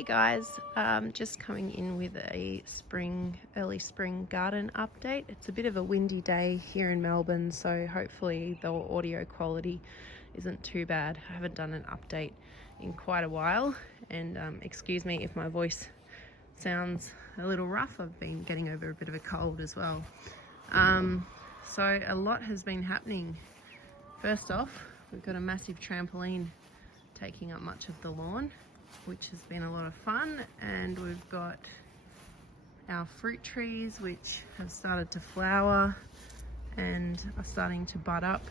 Hey guys, just coming in with a early spring garden update. It's a bit of a windy day here in Melbourne, so hopefully the audio quality isn't too bad. I haven't done an update in quite a while, and excuse me if my voice sounds a little rough. I've been getting over a bit of a cold as well. So a lot has been happening. First off, we've got a massive trampoline taking up much of the lawn, which has been a lot of fun, and we've got our fruit trees which have started to flower and are starting to bud up.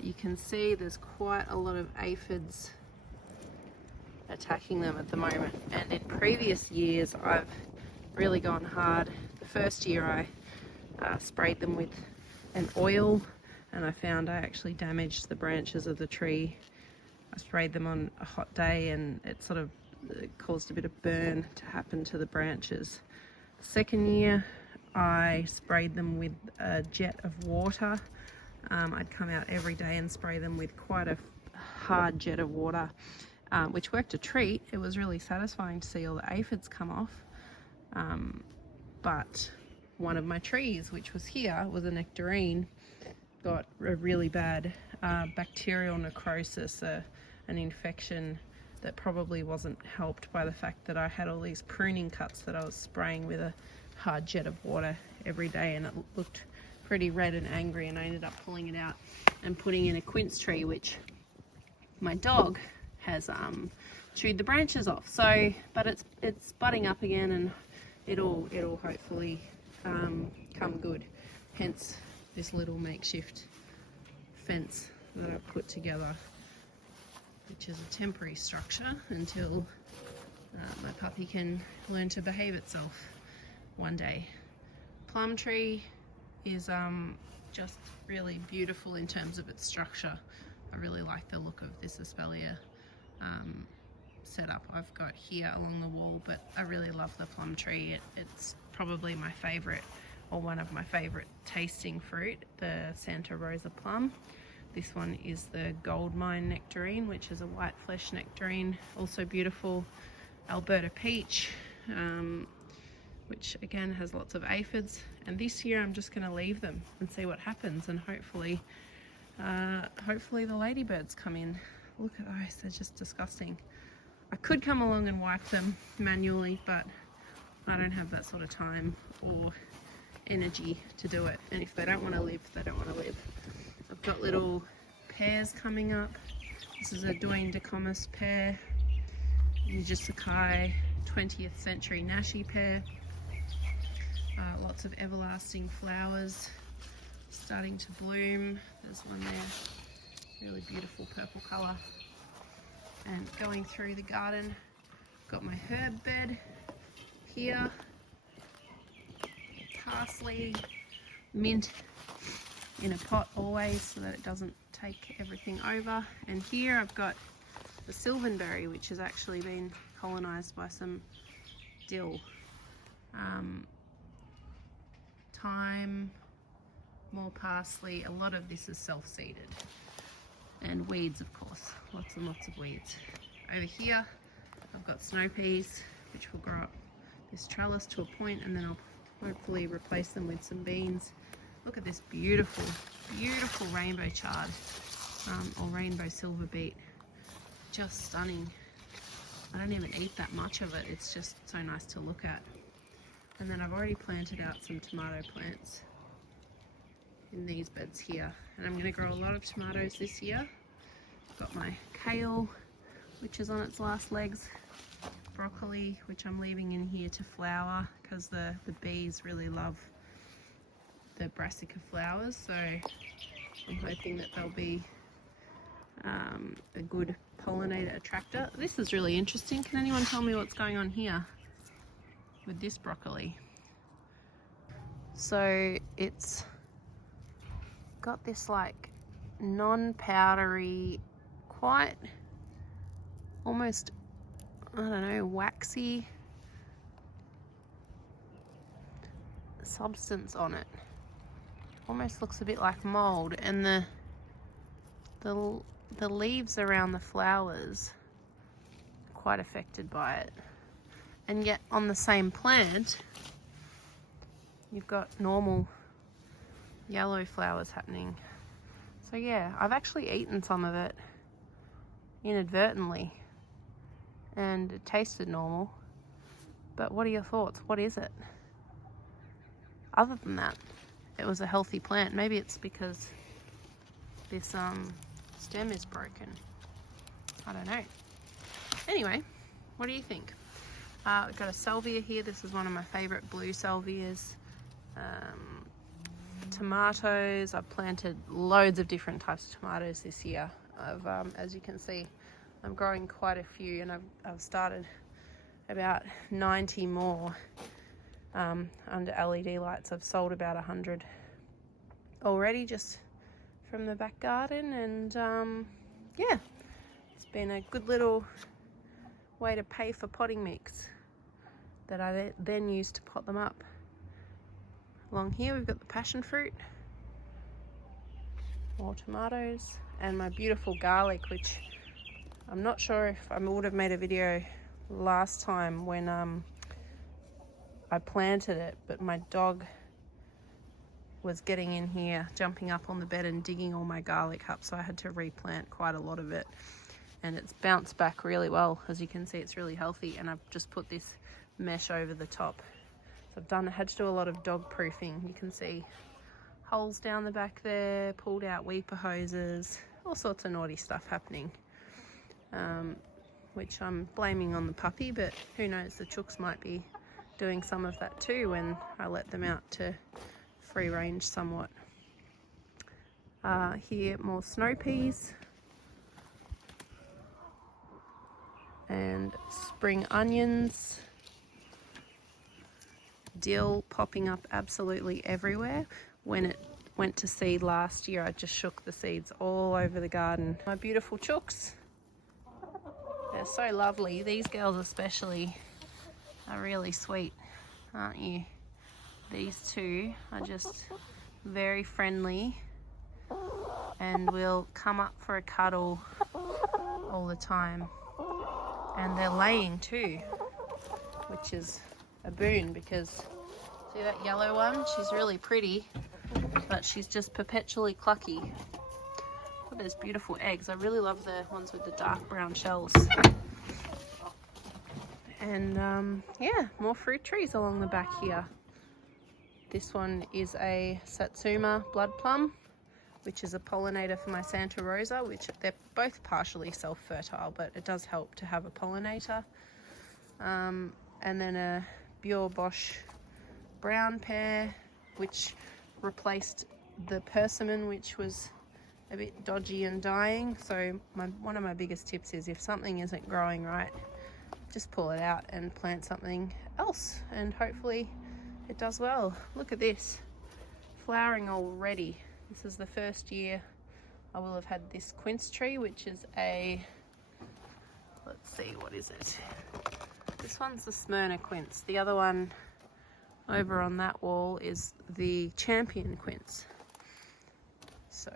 You can see there's quite a lot of aphids attacking them at the moment, and in previous years I've really gone hard. The first year I sprayed them with an oil, and I found I actually damaged the branches of the tree. I sprayed them on a hot day and it caused a bit of burn to happen to the branches. The second year I sprayed them with a jet of water. I'd come out every day and spray them with quite a hard jet of water, which worked a treat. It was really satisfying to see all the aphids come off. But one of my trees, which was here, was a nectarine, got a really bad bacterial necrosis, an infection that probably wasn't helped by the fact that I had all these pruning cuts that I was spraying with a hard jet of water every day, and it looked pretty red and angry, and I ended up pulling it out and putting in a quince tree, which my dog has chewed the branches off. So, but it's budding up again, and it'll hopefully come good. Hence this little makeshift fence that I've put together, which is a temporary structure until my puppy can learn to behave itself one day. Plum tree is just really beautiful in terms of its structure. I really like the look of this espalier setup I've got here along the wall, but I really love the plum tree. It's probably my favorite, or one of my favorite tasting fruit, the Santa Rosa plum. This one is the gold mine nectarine, which is a white flesh nectarine, also beautiful. Alberta peach, which again has lots of aphids, and this year I'm just going to leave them and see what happens, and hopefully the ladybirds come in. Look at those, they're just disgusting. I could come along and wipe them manually, but I don't have that sort of time or energy to do it, and if they don't want to live, they don't want to live. I've got little pears coming up. This is a Duane Decomus pear, Sakai 20th century Nashi pear. Lots of everlasting flowers starting to bloom. There's one there, really beautiful purple colour. And going through the garden, got my herb bed here, parsley, mint in a pot always so that it doesn't take everything over. And here I've got the sylvanberry, which has actually been colonised by some dill. Thyme, more parsley. A lot of this is self-seeded. And weeds, of course, lots and lots of weeds. Over here I've got snow peas, which will grow up this trellis to a point, and then I'll hopefully replace them with some beans. Look at this beautiful, beautiful rainbow chard, or rainbow silver beet. Just stunning. I don't even eat that much of it. It's just so nice to look at. And then I've already planted out some tomato plants in these beds here. And I'm going to grow a lot of tomatoes this year. I've got my kale, which is on its last legs. Broccoli, which I'm leaving in here to flower because the bees really love the brassica flowers, so I'm hoping that they'll be a good pollinator attractor. This is really interesting. Can anyone tell me what's going on here with this broccoli? So it's got this like non-powdery, quite almost, I don't know, waxy substance on it. Almost looks a bit like mold, and the leaves around the flowers quite affected by it. And yet on the same plant, you've got normal yellow flowers happening. So yeah, I've actually eaten some of it inadvertently and it tasted normal. But what are your thoughts? What is it? Other than that, it was a healthy plant. Maybe it's because this stem is broken. I don't know. Anyway, what do you think? I've got a salvia here. This is one of my favorite blue salvias. Tomatoes. I've planted loads of different types of tomatoes this year. As you can see, I'm growing quite a few, and I've started about 90 more under LED lights. I've sold about 100 already just from the back garden, and yeah, it's been a good little way to pay for potting mix that I then use to pot them up. Along here we've got the passion fruit, more tomatoes, and my beautiful garlic, which I'm not sure if I would have made a video last time when I planted it, but my dog was getting in here, jumping up on the bed and digging all my garlic up, so I had to replant quite a lot of it, and it's bounced back really well. As you can see, it's really healthy, and I've just put this mesh over the top. So I had to do a lot of dog proofing. You can see holes down the back there, pulled out weeper hoses, all sorts of naughty stuff happening, which I'm blaming on the puppy, but who knows, the chooks might be doing some of that too when I let them out to free range somewhat. Here, more snow peas and spring onions, dill popping up absolutely everywhere. When it went to seed last year, I just shook the seeds all over the garden. My beautiful chooks, they're so lovely. These girls especially are really sweet, aren't you? These two are just very friendly and will come up for a cuddle all the time. And they're laying too, which is a boon, because see that yellow one? She's really pretty, but she's just perpetually clucky. Look at those beautiful eggs. I really love the ones with the dark brown shells. And yeah, more fruit trees along the back here. This one is a Satsuma blood plum, which is a pollinator for my Santa Rosa, which they're both partially self-fertile, but it does help to have a pollinator. And then a Bure Bosch brown pear, which replaced the persimmon, which was a bit dodgy and dying. So one of my biggest tips is, if something isn't growing right, just pull it out and plant something else, and hopefully it does well. Look at this, flowering already. This is the first year I will have had this quince tree, which is a, let's see, what is it? This one's the Smyrna quince. The other one over on that wall is the champion quince. So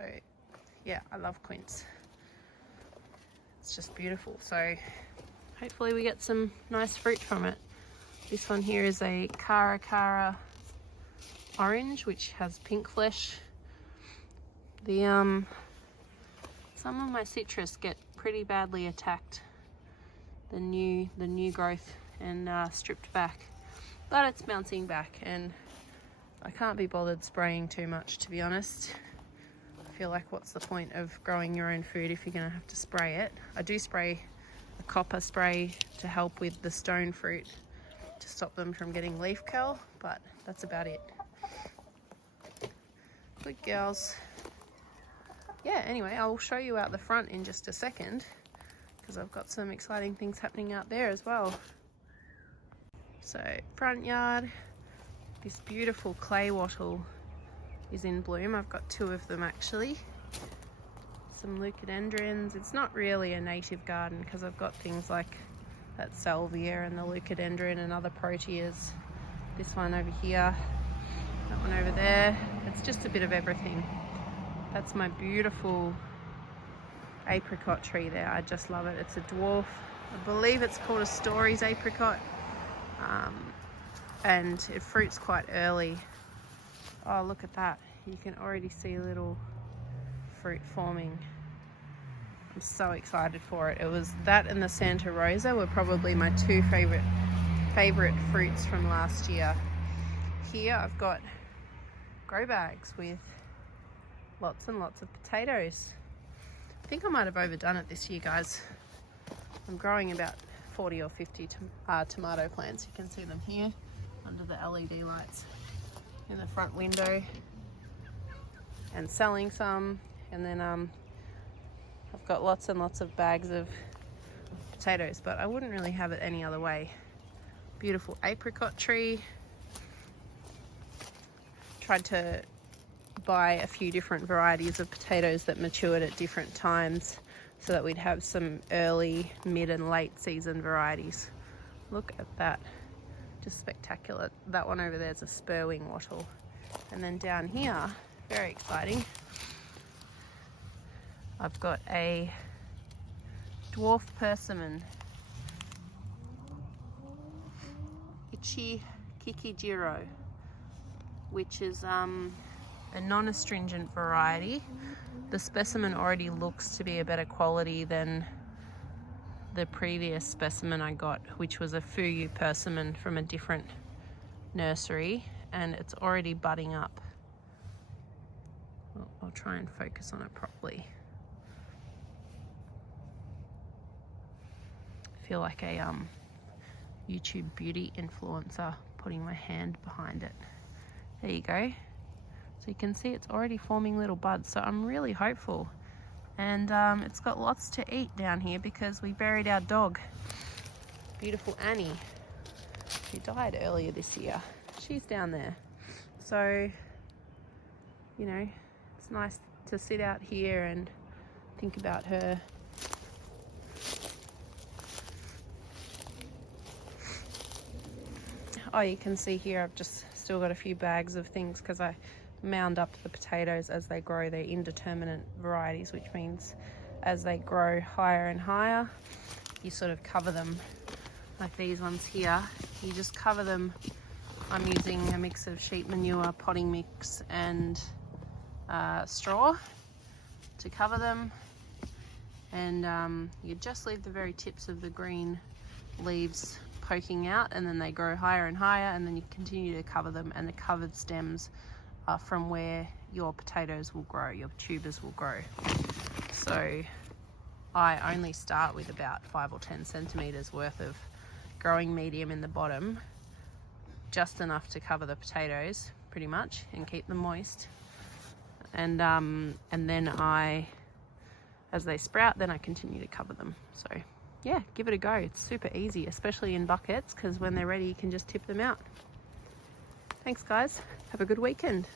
yeah, I love quince. It's just beautiful. So hopefully we get some nice fruit from it. This one here is a Cara orange, which has pink flesh. The some of my citrus get pretty badly attacked, the new growth, and stripped back, but it's bouncing back, and I can't be bothered spraying too much, to be honest. I feel like, what's the point of growing your own food if you're gonna have to spray it? I do spray a copper spray to help with the stone fruit to stop them from getting leaf curl, but that's about it. Good girls. Yeah, anyway, I'll show you out the front in just a second, because I've got some exciting things happening out there as well. So, front yard, this beautiful clay wattle is in bloom. I've got two of them actually. Some leucadendrons. It's not really a native garden because I've got things like that salvia and the leucadendron and other proteas. This one over here, that one over there. It's just a bit of everything. That's my beautiful apricot tree there. I just love it. It's a dwarf I believe it's called a Stories apricot, and it fruits quite early. Oh, look at that. You can already see little fruit forming. I'm so excited for it. It was that and the Santa Rosa were probably my two favorite fruits from last year. Here I've got grow bags with lots and lots of potatoes. I think I might have overdone it this year, guys. I'm growing about 40 or 50 tomato plants. You can see them here under the LED lights in the front window, and selling some. And then I've got lots and lots of bags of potatoes, but I wouldn't really have it any other way. Beautiful apricot tree. Tried to buy a few different varieties of potatoes that matured at different times so that we'd have some early, mid and late season varieties. Look at that, just spectacular. That one over there is a spurwing wattle. And then down here, very exciting, I've got a dwarf persimmon, Kikijiro, which is a non-astringent variety. The specimen already looks to be a better quality than the previous specimen I got, which was a Fuyu persimmon from a different nursery, and it's already budding up. I'll try and focus on it properly. I feel like a YouTube beauty influencer putting my hand behind it. There you go. So you can see it's already forming little buds, so I'm really hopeful. And it's got lots to eat down here because we buried our dog, beautiful Annie, who died earlier this year. She's down there. So, you know, it's nice to sit out here and think about her. Oh, you can see here I've just still got a few bags of things because I mound up the potatoes as they grow. They're indeterminate varieties, which means as they grow higher and higher, you sort of cover them like these ones here. You just cover them. I'm using a mix of sheep manure, potting mix and straw to cover them, and you just leave the very tips of the green leaves poking out, and then they grow higher and higher, and then you continue to cover them, and the covered stems are from where your potatoes will grow, your tubers will grow. So I only start with about 5 or 10 centimeters worth of growing medium in the bottom, just enough to cover the potatoes pretty much and keep them moist. And then as they sprout, then I continue to cover them. So yeah, give it a go. It's super easy, especially in buckets, because when they're ready, you can just tip them out. Thanks guys. Have a good weekend.